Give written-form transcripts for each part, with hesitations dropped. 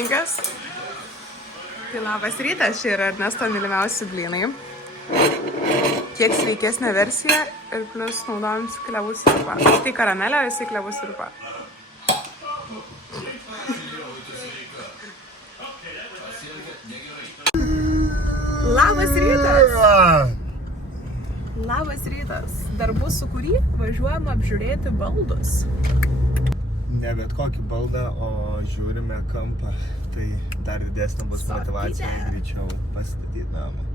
šeimininkas. Tai labas rytas, čia yra Ernesto mylimiausi blynai. Kiek sveikesnė versija ir plus naudojam klevų sirupą. Tai karamelė, visi klevų sirupą. Labas rytas! Labas rytas. Darbų sukūry važiuojam apžiūrėti baldus. Ne bet kokį baldą, o žiūrime kampą. Tai dar didesnė bus motyvacija greičiau pastatyti namą.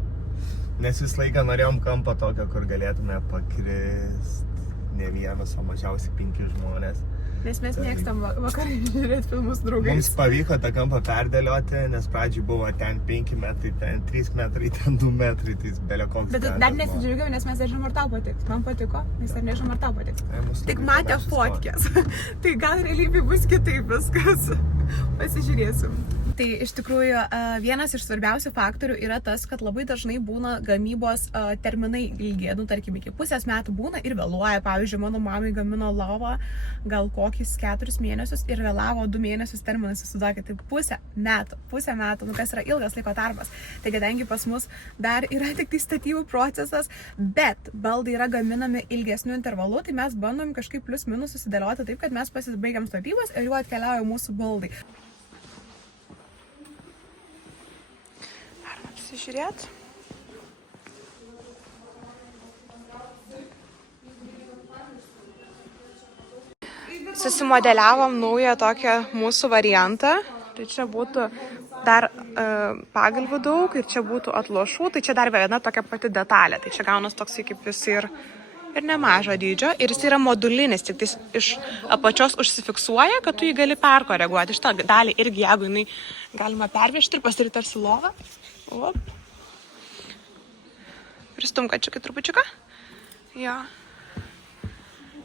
Nes visą laiką norėjom kampą tokio, kur galėtume pakrist ne vienas, o mažiausiai 5 žmonės. Nes mes mėgstam vakarai žiūrėti filmus draugais. Mums pavyko tą kampą perdėlioti, nes pradžiai buvo ten 5 metrai, ten 3 metrai, ten 2 metrai, tai belio koks. Bet dar nesidžiaugiam, nes mes nežinom, ar tau patiks. Man patiko, nes dar nežinom, ar tau patiks. Tik matė fotkės. Tai gal realybė bus kitaip viskas. Pasižiūrėsim. Tai iš tikrųjų vienas iš svarbiausių faktorių yra tas, kad labai dažnai būna gamybos terminai ilgi. Nu, tarkim, iki pusės metų būna ir vėluoja. Pavyzdžiui, mano mamai gamino lovą gal kokius 4 mėnesius ir vėlavo 2 mėnesius terminas, įsivaizduokit, tai pusę metų, nu kas yra ilgas laiko tarpas. Tai kadangi pas mus dar yra tik tai statybų procesas, bet baldai yra gaminami ilgesnių intervalų, tai mes bandom kažkaip plius minus susidėlioti taip, kad mes pasibaigiam statybas ir jau atkeliauja mūsų baldai. Žiūrėt. Susimodeliavom naują tokią mūsų variantą. Tai čia būtų dar pagalvių daug ir čia būtų atlošų. Tai čia dar viena tokia pati detalė. Tai čia gaunas toks kaip jis ir nemažo dydžio. Ir jis yra modulinis, tik tai iš apačios užsifiksuoja, kad tu jį gali perkoreguoti. Šitą dalį irgi, jeigu jinai galima pervežti ir pasidaryti tarsi lovą. Op. Pristumkačiukai trupučiuką. Jo.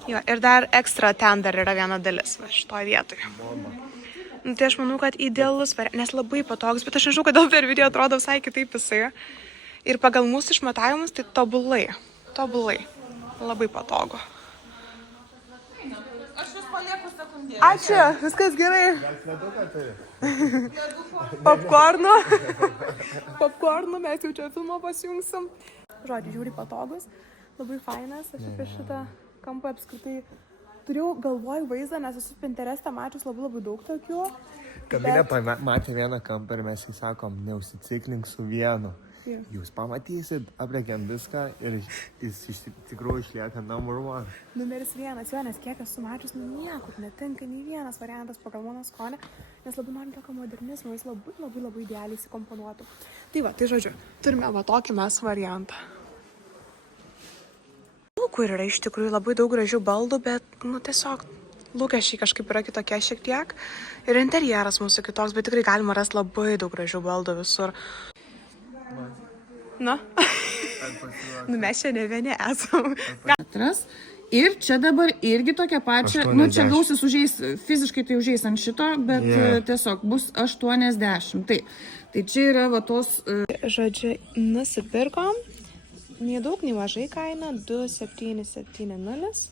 Jo, ir dar ekstra ten dar yra viena dalis, va, šitoj vietoje. Nu, tai aš manau, kad idealus, nes labai patogus, bet aš nežinau, kodėl per video atrodo visai kitaip jisai. Ir pagal mūsų išmatavimus, tai tobulai. Labai patogu. Aš vis palieku sekundėlę. Ačiū, viskas gerai. Popkornu, mes jau čia filmą pasijungsim. Žodžiu, žiūri patogus, labai fainas. Aš apie šitą kampą apskritai turėjau galvoj vaizdą, nes esu Pinterest'e mačius labai daug tokių. Kamilė matė vieną kampą ir mes jį sakom, neužsiciklink su vienu. Jūs pamatysit, aprėkiam viską ir jis iš tikrųjų išlieka number 1. Numeris 1, jo, nes kiek esu mačius, niekur netinka nei vienas variantas pagal mano skonį, nes labai norim tokio modernizmo, jis labai idealiai įsikomponuotų. Tai va, tai žodžiu, turime va tokį mes variantą. Kur yra iš tikrųjų labai daug gražių baldų, bet, nu, tiesiog lūkesčiai kažkaip yra kitokie šiek tiek. Ir interjeras mūsų kitoks, bet tikrai galima rasti labai daug gražių baldų visur. Na, nu mes čia ne vieni esam. Ir čia dabar irgi tokia pačia, 80. Nu čia gausis užeis, fiziškai tai užeis ant šito, bet tiesiog bus 80. Tai čia yra va tos... Žodžiu, nusipirkom, nei daug, nei mažai kaina, 2770,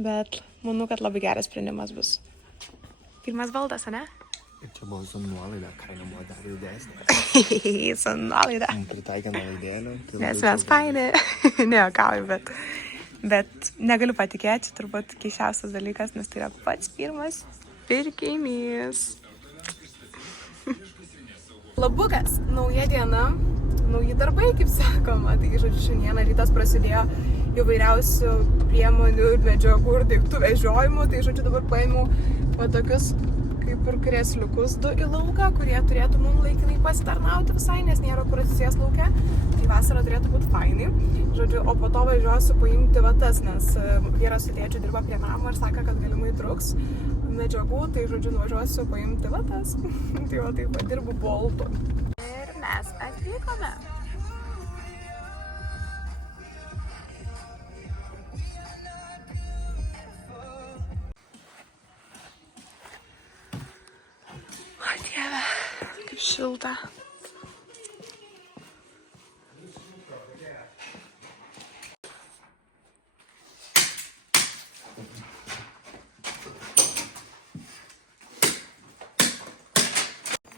bet manau, kad labai geras sprendimas bus. Pirmas baldas, ane? Ir čia buvo su nuolaida, kaina buvo dar didesnė. Su nuolaida. Pritaikė nuolaidėlę. Nes mes faini. Nejuokauju, bet negaliu patikėti, turbūt keisčiausias dalykas, nes tai yra pats pirmas pirkinys. Labukas, nauja diena, nauji darbai, kaip sakoma. Tai, žodžiu, šiandieną rytas prasidėjo įvairiausių priemonių ir medžiagų ir daiktų vežiojimų. Tai, žodžiu, dabar paėmiau va tokius kaip ir kresliukus 2 į lauką, kurie turėtų mums laikinai pasitarnauti visai, nes nėra kur atsisės lauke. Tai vasara turėtų būti fainai. Žodžiu, o po to važiuosiu paimti vatas, nes vyras su tėčiu dirba prie namo ir sako, kad galimai truks medžiagų. Tai, žodžiu, nuvažiuosiu paimti vatas. Tai va, taip pat dirbu Boltu. Ir mes atvykome. Šilta.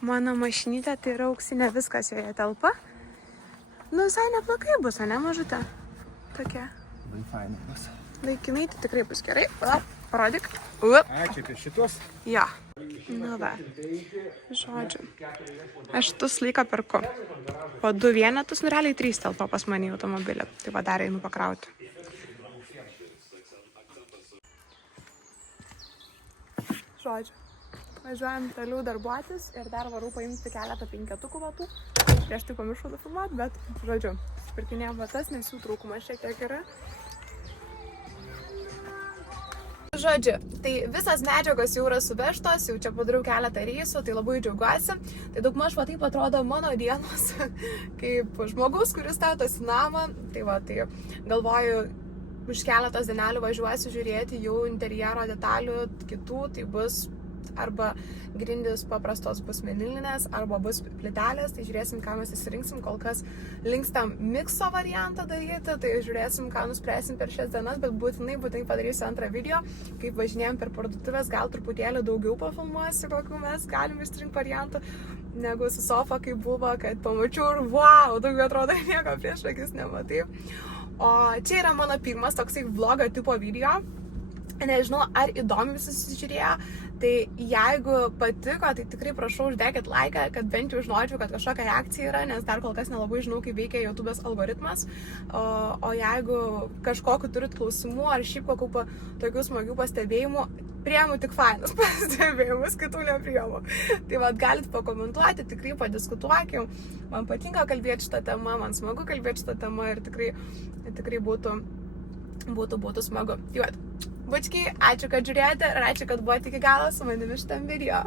Mano mašinytė tai yra auksinė, viskas joje telpa. Nu, visai neblogai bus, ne, mažutė? Tokia. Labai fainai bus. Laikinai tai tikrai bus gerai. Parodyk. Ačiū apie šitos. Jo. Nu va. Žodžiu. Aš tus laiką perku. Po 2 vienetus, nu realiai 3 telpa pas mane į automobilį. Tai va dar einu pakrauti. Žodžiu. Važiuojam toliau darbuotis ir dar varau paimti keletą 5 vatų. Prieš tai pamiršau nufilmuoti, bet, žodžiu, pirkinėjom vatas, nes jų trūkumas šiek tiek yra. Žodžiu, tai visas medžiagos jau yra suvežtos, jau čia padariau keletą reisų, tai labai džiaugiuosi. Tai daugmaž va taip atrodo mano dienos, kaip žmogus, kuris statosi namą. Tai va, tai galvoju, už keletas dienelių važiuosiu žiūrėti jau interjero detalių kitų, tai bus arba grindys paprastos bus menilinės, arba bus plytelės, tai žiūrėsim, ką mes įsirinksim, kol kas linkstam mikso variantą daryti, tai žiūrėsim, ką nuspręsim per šias dienas, bet būtinai padarysiu antrą video, kaip važinėjom per parduotuvės, gal truputėlį daugiau pafilmuosiu, kokių mes galim išsirinkti variantų, negu su sofa, kaip buvo, kad pamačiau ir wow, daugiau atrodo nieko prieš akis nematai. O čia yra mano pirmas toksai vlogo tipo video. Nežinau, ar įdomi visi susižiūrėjo, tai jeigu patiko, tai tikrai prašau uždėkit laiką, kad bent jau žinočiau, kad kažkokia reakcija yra, nes dar kol kas nelabai žinau, kaip veikia YouTube'as algoritmas. O jeigu kažkokiu turit klausimų ar šiaip kokių tokių smagių pastebėjimų, priemu tik fainus pastebėjimus, kitų nepriemu. Tai vat galit pakomentuoti, tikrai padiskutuokim. Man patinka kalbėti šitą temą, man smagu kalbėti šitą temą ir tikrai būtų smagu. Tai vat. Bučkiai, ačiū, kad žiūrėjote ir ačiū, kad buvote iki galo su manimi šitam video.